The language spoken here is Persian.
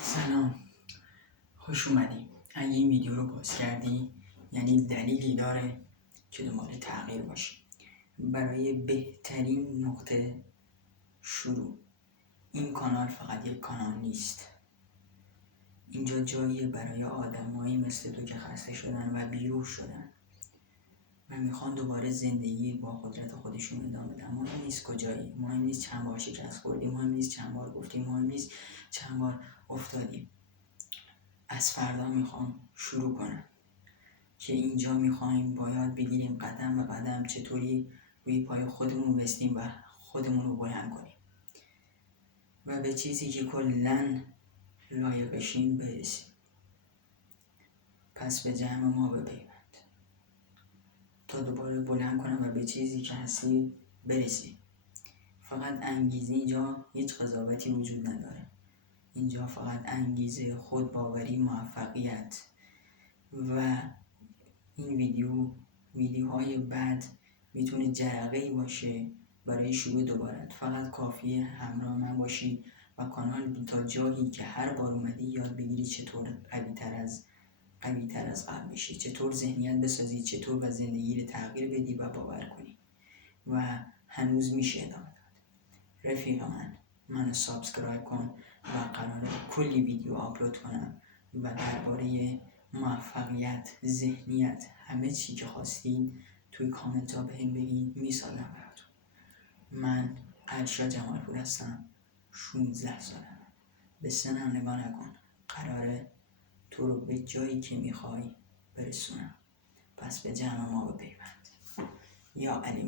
سلام، خوش اومدی. اگه این ویدیو رو باز کردی یعنی دلیلی داره که دنبال تغییر باشی. برای بهترین نقطه شروع. این کانال فقط یک کانال نیست. اینجا جاییه برای آدمایی مثل تو که خسته شدن و بیروح شدن و میخوان دوباره زندگی با قدرت خودشون ادامه بدن. مهم نیست کجایی، مهم نیست چند بار شکست خوردیم، مهم نیست چند بار گفتیم، مهم نیست چند بار افتادیم. از فردا میخوام شروع کنم که اینجا میخوایم باید بگیریم قدم به قدم چطوری روی پای خودمون بستیم و خودمون رو بلند کنیم و به چیزی که کلن لایقشیم برسیم. پس به جمع ما بپیوند تا دوباره بلند کنم و به چیزی که هستی برسیم. فقط انگیزه، اینجا هیچ قضاوتی وجود نداره. اینجا فقط انگیزه، خودباوری، موفقیت و این ویدیوهای بعد میتونه جرقه‌ای باشه برای شروع دوباره. فقط کافیه همراه من باشی و کانال تا جایی که هر بار اومدی یاد بگیری چطور قوی‌تر از قبل بشی، چطور ذهنیت بسازی، چطور و زندگی رو تغییر بدی و باور کنی و هنوز میشه ادامه داد. رفیق منو سابسکرایب کن و قراره کلی ویدیو آپلود کنم و درباره موفقیت، ذهنیت، همه چی که خواستین توی کامنت ها بهم بگین، میسازم براتون. من ارشاد جمالپور هستم، 16 سالمه. به سنم نگاه نکن، قراره تو رو به جایی که میخوای برسونم. پس به جمع ما بپیوند. یا علی.